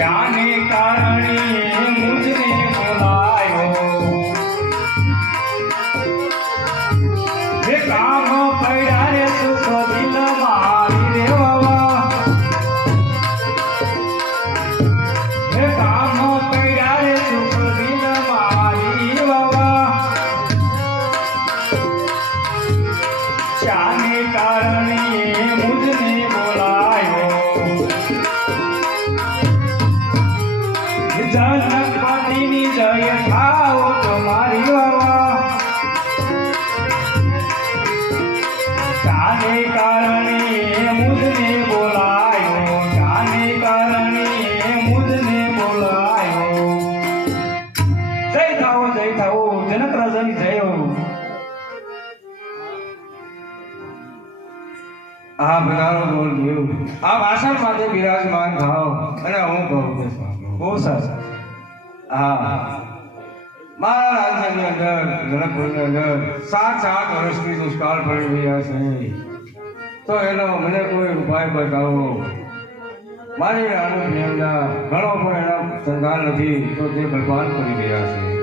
કામ પડ્યા જય થાઓ તમારી વાવા કાને કારણે મુજને બોલાયો કાને કારણે મુજને બોલાયો. જય થાઓ જય થાઓ જનક રાજાની જય હો. આ બધાનો બોલ આ વાસણ માટે બિરાજમાન ભાવ અને હું કહું છું. બહુ સરસ હા. મારા રાજ્યની અંદર જનકપુરની અંદર સાત સાત વર્ષથી દુષ્કાળ પડી રહ્યા છે. તો એનો મને કોઈ ઉપાય બતાવો. મારી આનંદની અંદર ઘણો પણ એનો સંગાલ નથી, તો તે ભગવાન કરી રહ્યા છે.